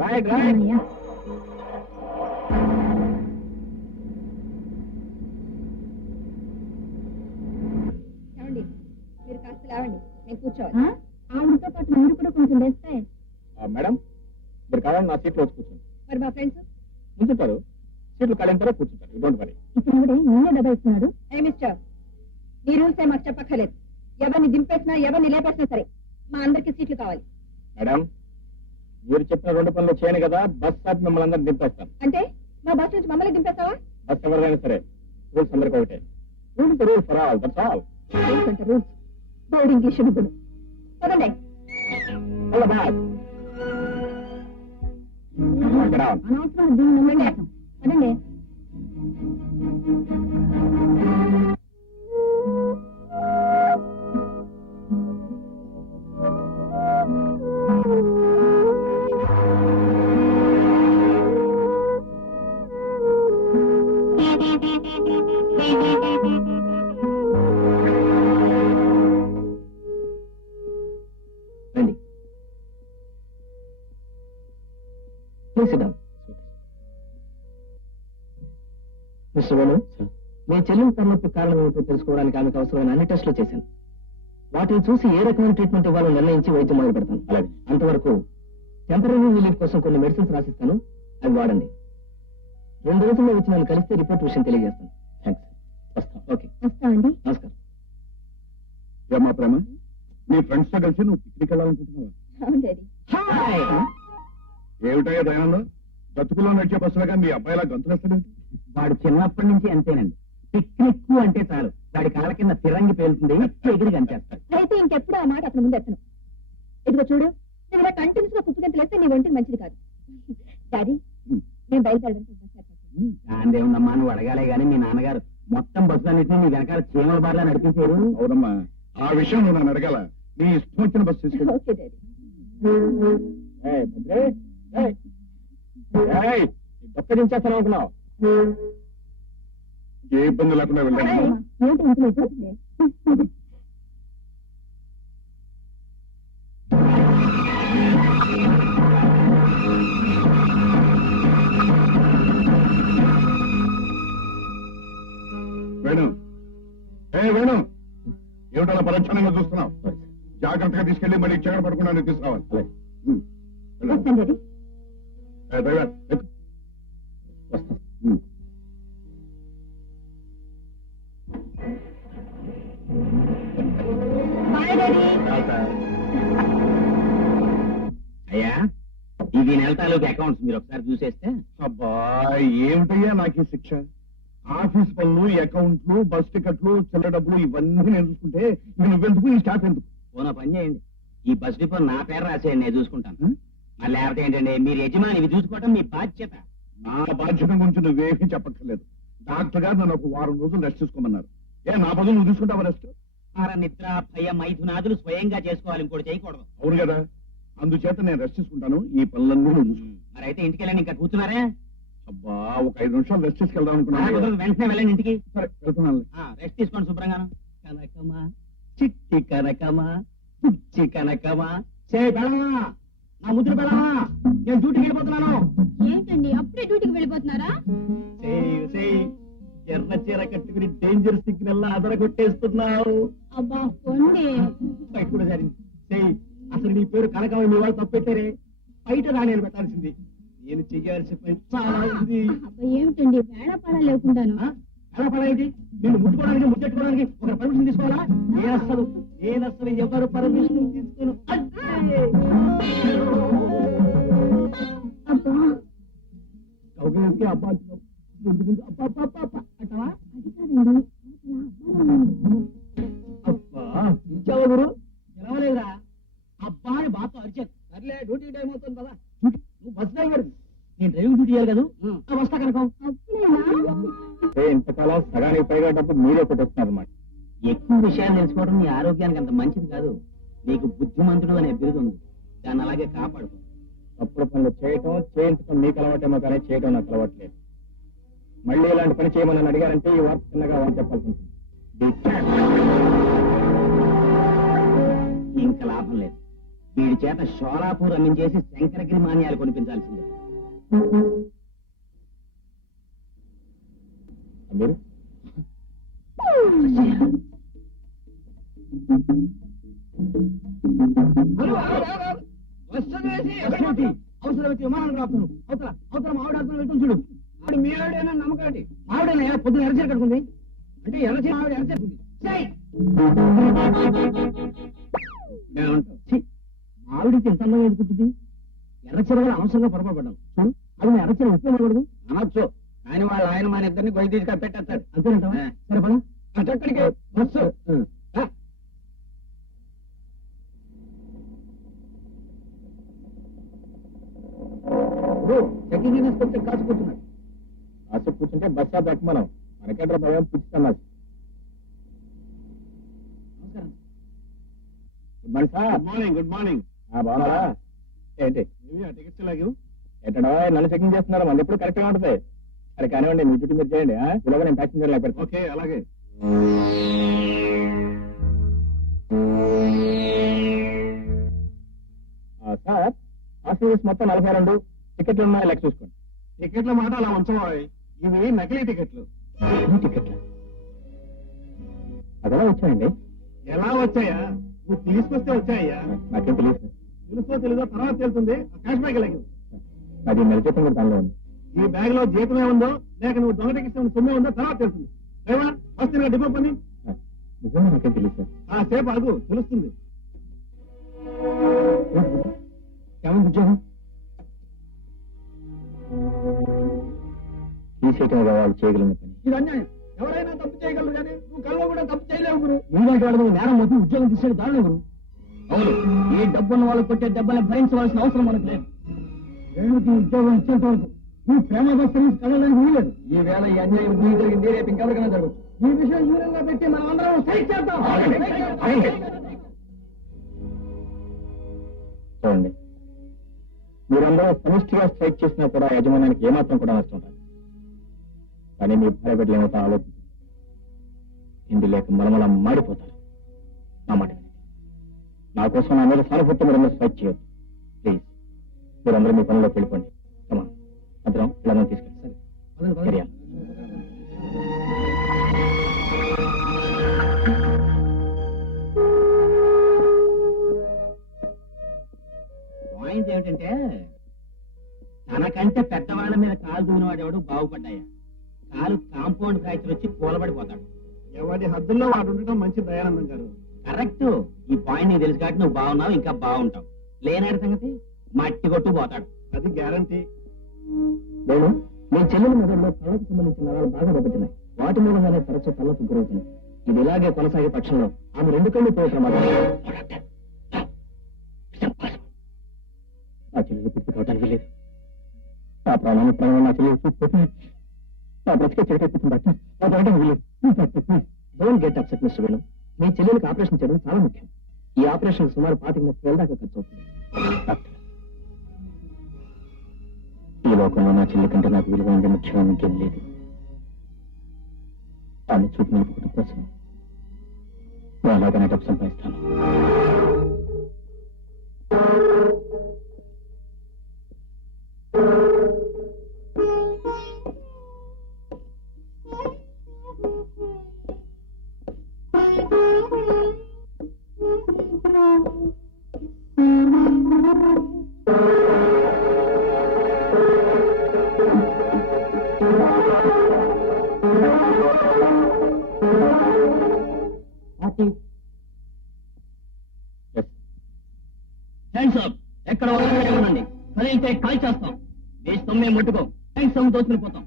Right right. మీరు కాస్త లేవండి, నేను కూర్చోవాలి. ఆవిడతో పాటు మీరు కూడా కొంచెం వేస్తే. మేడం మీరు కావాలి నా సీట్లో వచ్చి కూర్చోండి. మరి మా ఫ్రెండ్స్ కూర్చుంటారు, సీట్లు ఖాళీ కూర్చుంటారు. Don't worry. ఇప్పుడు నిన్నే దబాయిస్తున్నాడు. ఏ మిస్టర్, ఈ రూల్స్ ఏ మాకు చెప్పక్కర్లేదు. ఎవరిని దింపేసినా ఎవరిని లేపేసినా సరే మా అందరికి సీట్లు కావాలి. మేడం మీరు చెప్పిన 2 పనులు చేయను కదా, బస్ స్టాప్ మిమ్మల్ని అందరినీ దింపేస్తాను. అంటే మా బస్ నుంచి మమ్మల్ని దింపేస్తావా? బస్ ఎవరిదైనా సరే రూల్స్ అందరికీ ఒకటే. Rule rule for all, that's all. ఏంటంటే రూల్స్ బోర్డు ఇంగ్లీష్ నిపుణుడు. పదండి. అనవసరం దీన్ని నమ్మండి. పదండి. మిస్టర్ వేణు, మీ చెల్లెలు తలనొప్పి కారణం ఏమిటో తెలుసుకోవడానికి ఆమెకు అవసరమైన అన్ని టెస్టులు చేశాను. వాటిని చూసి ఏ రకమైన ట్రీట్మెంట్ ఇవ్వాలో నిర్ణయించి వైద్యం మొదలు పెడతాను. అలాగే అంతవరకు టెంపరీ రిలీఫ్ కోసం కొన్ని మెడిసిన్స్ రాసిస్తాను, అవి వాడండి. 2 రోజుల్లో వచ్చి నన్ను కలిస్తే రిపోర్ట్ విషయం తెలియజేస్తాను. థ్యాంక్స్. వస్తాం. ఓకే, వస్తామండి. నమస్కారం. ఏమా ప్రేమ, మీ ఫ్రెండ్స్ తో కలిసి నువ్వు పిక్నిక్ వెళ్ళాలనుకుంటున్నావా? అవును డాడీ. ఏమిటయ్యా దయానందం, గతుకులో నడిచే బస్సులుగా మీ అబ్బాయిలా గంతులేస్తాడంటే? వాడు చిన్నప్పటి నుంచి అంతేనండి. పిక్నిక్ అంటే చాలు వాడి కాళ్ళ కింద తిరంగి పేలుతుంది, ఎగిరి కనిచేస్తాడు. అయితే ఇంకెప్పుడు ఆ మాట అతను ముందు ఎత్తను. ఇదిగో చూడు, నువ్వు ఇలా కంటిన్యూస్ గా కుప్పగంతులేస్తే నీ ఒంటికి మంచిది కాదు. డాడీ నేను బయలుదేరడానికి దాందేముందమ్మా, నువ్వు అడగాలే గానీ మీ నాన్నగారు మొత్తం బస్సులన్నింటినీ నీ వెనకాల చీమల బార్లా నడిపించారు. అవునమ్మా, ఆ విషయం నువ్వు నన్ను అడగాల. నీ ఇష్టం వచ్చిన బస్సు తీసుకెళ్ళి. Okay daddy. దొక్కడించేస్తాను అనుకున్నావు. ఏ ఇబ్బంది లేకుండా వెళ్ళాను. ఏంటి ఇంట్లో అయిపోతుంది? వేణు, వేణు, ఏమిటలా పరీక్షణంగా చూస్తున్నావు? జాగ్రత్తగా తీసుకెళ్లి మళ్ళీ చెగడ పడకుండా తీసుకురావాలి. అయ్యా, ఇది నెల తాలూకు అకౌంట్స్ మీరు ఒకసారి చూసేస్తే. అబ్బా ఏమిటయ్యా నాకు ఈ శిక్ష? ఆఫీస్ పనులు, అకౌంట్లు, బస్ టికెట్లు, చిల్లర డబ్బులు ఇవన్నీ నేను చూసుకుంటే నువ్వెందుకు, ఈ స్టాఫ్ ఎందుకు? పోనా పని చేయండి, ఈ బస్ డిపో నా పేరు రాసేయండి, నేను చూసుకుంటాను. మరి లేకపోతే ఏంటండి, మీరు యజమాని, ఇవి చూసుకోవటం మీ బాధ్యత. నా బాధ్యత గురించి నువ్వేమీ చెప్పక్కర్లేదు. డాక్టర్ గారు నన్ను ఒక 1 వారం రోజులు రెస్ట్ తీసుకోమన్నారు. నా బదులు నువ్వు తీసుకుంటావా రెస్ట్? నిద్ర, భయ, మైథునాదులు స్వయంగా చేసుకోవాలి, ఇంకోటి చేయకూడదు. అవును కదా, అందుచేత నేను రెస్ట్ తీసుకుంటాను. ఈ పనులన్నీ నువ్వు చూసుకుంటాను. మరి అయితే ఇంటికి వెళ్ళండి, ఇంకా కూర్చున్నారే. అబ్బా ఒక 5 నిమిషాలు రెస్ట్ తీసుకెళ్దాం అనుకున్నాను. వెంటనే వెళ్ళండి ఇంటికి. సరే వెళ్తున్నాను. రెస్ట్ తీసుకోండి శుభ్రంగాను. కనకమా చిట్టి కనకమా పుచ్చి కనకమా చే బెళమా, నా ముద్ర బెళమా, నేను డ్యూటీకి వెళ్ళిపోతున్నాను. ఏంటండి అప్పుడే డ్యూటీకి వెళ్ళిపోతున్నారా? ఎర్ర చీర కట్టుకుని డేంజర్ సిగ్నల్ అదరగొట్టేస్తున్నావు. అబ్బా పొండి, బయట కూడా జరిగింది. అసలు నీ పేరు కనకమని మీ వాళ్ళు తప్పెట్టారే, బయట రాణేలు పెట్టాల్సింది. నేను చెయ్యాల్సిన పని చాలా ఉంది. ఏమిటండి వేళ పడ లేకుండాను? ఎలా పడేది? నిన్ను ముట్టుకోవడానికి, ముద్దెట్టుకోవడానికి ఒక పర్మిషన్ తీసుకోవాలా? నేనసలు ఎవరు పర్మిషన్ తీసుకోను. కౌగిలికి అబ్బా ముందు ముందు అబ్బా అంటావా? అబ్బా ఇచ్చావా గురు? గెలవలేదురా. అబ్బా అని బాతో అరిచాను. సర్లే డ్యూటీ టైం అవుతుంది కదా. నువ్వు బస్ డ్రైవర్, నేను డ్రైవింగ్ డ్యూటీ చేయాలి కదా. వస్తా కనుక. ఇంతకాలం సగానికి పైగా డబ్బు మీరే కొట్టేస్తున్నారు అన్నమాట. ఎక్కువ విషయాలు తెలుసుకోవడం నీ ఆరోగ్యానికి అంత మంచిది కాదు. నీకు బుద్ధిమంతుడు అనే బిరుదు ఉంది, దాన్ని అలాగే కాపాడుకో. తప్పుడు పనులు చేయటం, చేయించడం మీకు అలవాటేమో కానీ చేయడం నాకు అలవాట్లేదు. మళ్ళీ ఇలాంటి పని చేయమని అడిగారంటే ఈ వార్త చిన్నగా వాళ్ళు చెప్పాల్సి ఉంటుంది. ఇంకా వీడి చేత షోలాపూర్ అమ్మించేసి శంకరగిరి మాన్యాలు కొనిపించాల్సిందే. మీరు అవసరమైతే విమానాలు రాపుతాను. అవతల అవతల మావిడ అర్థం వెళ్తాం చూడు. ఆవిడ మీ ఆవిడైనా నమ్మకాటి ఆవిడైనా పొద్దున ఎరచీర కట్టుకుంది అంటే ఎరచీర ఆవిడ ఎరచేస్తుంది. మావిడికి ఎంత అందంగా ఎదుగుతుంది. ఎర్రచీర కూడా అవసరంగా పొరపడ్డాం చూడు. అది ఎర్రచీర ఉపయోగపడదు అనొచ్చు. ఆయన వాళ్ళ ఆయన మన ఇద్దరిని గొయ్యి తీసుకొని పెట్టేస్తాడు. అంతేనంటావా? సరే పద అక్కడికి బస్సు. చెకింగ్ ఇన్స్పెక్టర్ కాసు కూర్చున్నాడు. కాసు కూర్చుంటే బస్సా పెట్టమనం మనకెట్రా భయం పుచ్చుతున్నా. Good morning. Good morning. బాగున్నారా? ఏంటి టికెట్స్ లాగే ఎట్టడో నన్ను చెకింగ్ చేస్తున్నారు. మన ఎప్పుడు కరెక్ట్గా ఉంటుంది. అరే కానివ్వండి, మీ డ్యూటీ మీరు చేయండి. ఇలాగ నేను ప్యాసింజర్ లేకపోతే. ఓకే అలాగే. సార్ ఆఫీస్ మొత్తం 42 టికెట్లు ఉన్నాయి. లెక్క చూసుకోండి. టికెట్ల మాట అలా ఉంచవా? ఇవి నకిలీ టికెట్లు. టికెట్ల అదెలా వచ్చాయండి? ఎలా వచ్చాయా? నువ్వు తీసుకొస్తే వచ్చాయ్యా? నాకేం తెలియదు. తెలుసో తెలీదో తర్వాత తెలుస్తుంది. క్యాష్ బ్యాగ్ లాగే అది నెల జీతం కూడా దానిలో ఉంది. ఈ బ్యాగ్ లో జీతమే ఉందో లేక నువ్వు దొంగ టికెట్స్ సొమ్మే ఉందో తర్వాత తెలుస్తుంది. వస్తుంది డిపో పని. నిజంగా నాకేం తెలియదు సార్. ఆ సేపు అడుగు తెలుస్తుంది. ఏమైంది ఉద్యోగం? తీసేయటం వాళ్ళు చేయగలిగిన పని. ఇది అన్యాయం. ఎవరైనా తప్పు చేయగలరు కానీ నువ్వు కల్లో కూడా తప్పు చేయలేవు గురు. నీలాంటి వాడు నేరం మొత్తం ఉద్యోగం తీసేది దారుణం గురు. అవును, ఈ డబ్బున్న వాళ్ళు కొట్టే దెబ్బని భరించవలసిన అవసరం మనకు లేదు. రేణుకి ఉద్యోగం ఇచ్చేంత వరకు నువ్వు ప్రేమ బస్సు కదలని వీలేదు. ఈ వేళ ఈ అన్యాయం నీకు జరిగింది, రేపు ఇంకెవరికైనా జరగచ్చు. ఈ విషయం యూనియన్ గా పెట్టి మనం అందరం సైట్ చేద్దాం. చూడండి, మీరందరూ సమిష్టిగా స్ట్రైక్ చేసినా కూడా యజమానానికి ఏమాత్రం కూడా నష్టం రాదు. కానీ మీ భార్య బిడ్డలు ఏమవుతా ఆలోచించి ఇందు లేక మనమలా మాడిపోతారు. నా మాట వినండి. నా కోసం నా మీద సానుభూతి మీరు స్ట్రైక్ చేయొద్దు ప్లీజ్. మీరందరూ మీ పనిలోకి వెళ్ళిపోండి. కమా అందరం పిల్లలను తీసుకెళ్ళి. పాయింట్ ఏమిటంటే తనకంటే పెద్దవాళ్ళ మీద కాలు దూనివాడు ఎవడు బాగుపడ్డాయా? కాలు కాంపౌండ్ ఫ్రాక్చర్ వచ్చి కూలబడిపోతాడు. ఎవరి హద్దుల్లో వాడు ఉండటం మంచి దయానందం గారు. కరెక్ట్. ఈ పాయింట్ నీకు తెలుసు కాబట్టి నువ్వు బాగున్నావు, ఇంకా బాగుంటావు. లేనాడు సంగతి మట్టి కొట్టు పోతాడు. అది గ్యారంటీ. నేను మీ చెల్లెల మెదడులో కళ్ళకు సంబంధించిన నరాలు బాగా దెబ్బతిన్నాయి. వాటి మూలంగానే తరచూ కళ్ళకు గురవుతుంది. ఇది ఇలాగే కొనసాగే పక్షంలో ఆమె 2 కళ్ళు పోయే ప్రమాదం. నా చెల్లెలు పుట్టుకోవడానికి లేదు. నా ప్రాణాన్ని ప్రాణం నా చెల్లెలు చూసుకుంటే నా బ్రతికే చెడకెత్తుతుంది. Don't get upset mister Venu. మీ చెల్లెలకు ఆపరేషన్ చేయడం చాలా ముఖ్యం. ఈ ఆపరేషన్ సుమారు 25-30 దాకా ఖర్చు అవుతుంది. ఈ లోకంలో నా చెల్లి కంటే నాకు విలువ ఉండే ముఖ్యమైన ఇంకేం లేదు. ఆమె చూపు నిలుపుకోవడం కోసం అలాగనే డబ్బు సంపాదిస్తాను. ఎక్కడ వాళ్ళండి కదిలితే కాల్ చేస్తాం. మీ సొమ్మే ముట్టుకో. సొమ్ము దోచుకుని పోతాం.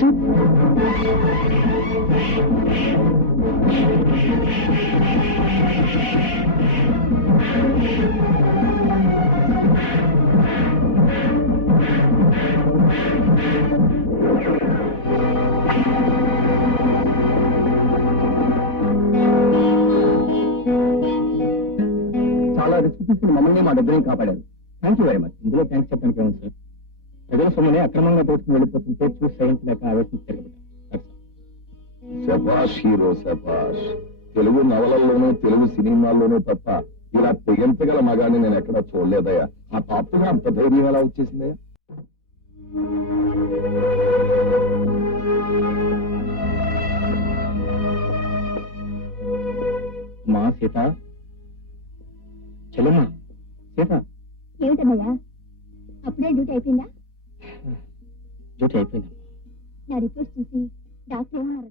చూసి చాలా రిస్క్ తీసుకుని మమ్మల్ని మా డబ్బుని కాపాడారు. Thank you very much. ఇందులో థ్యాంక్స్ చెప్పడానికి ఏముంది సార్? ప్రజల సొమ్ముని అక్రమంగా దోచుకుని వెళ్ళిపోతుంటే చూసి సహించలేక ఆవేశం తిరగబడ్డారు. శభాష్ హీరో శభాష్. తెలుగు నవలల్లోనూ తెలుగు సినిమాల్లోనూ తప్ప ఇలా తెగించగల మగాన్ని నేను ఎక్కడా చూడలేదయ్యా. ఆ టాప్గా అంత ధైర్యం ఎలా వచ్చేసిందయ్యా? మా సీత, చెల్లెమ్మ సీత, ఏమిటన్నయ్యా అప్పుడే డ్యూటీ అయిపోయిందా? డ్యూటీ అయిపోయింది. నా రిపోర్ట్స్ చూసి డాక్టర్ ఏమన్నారు?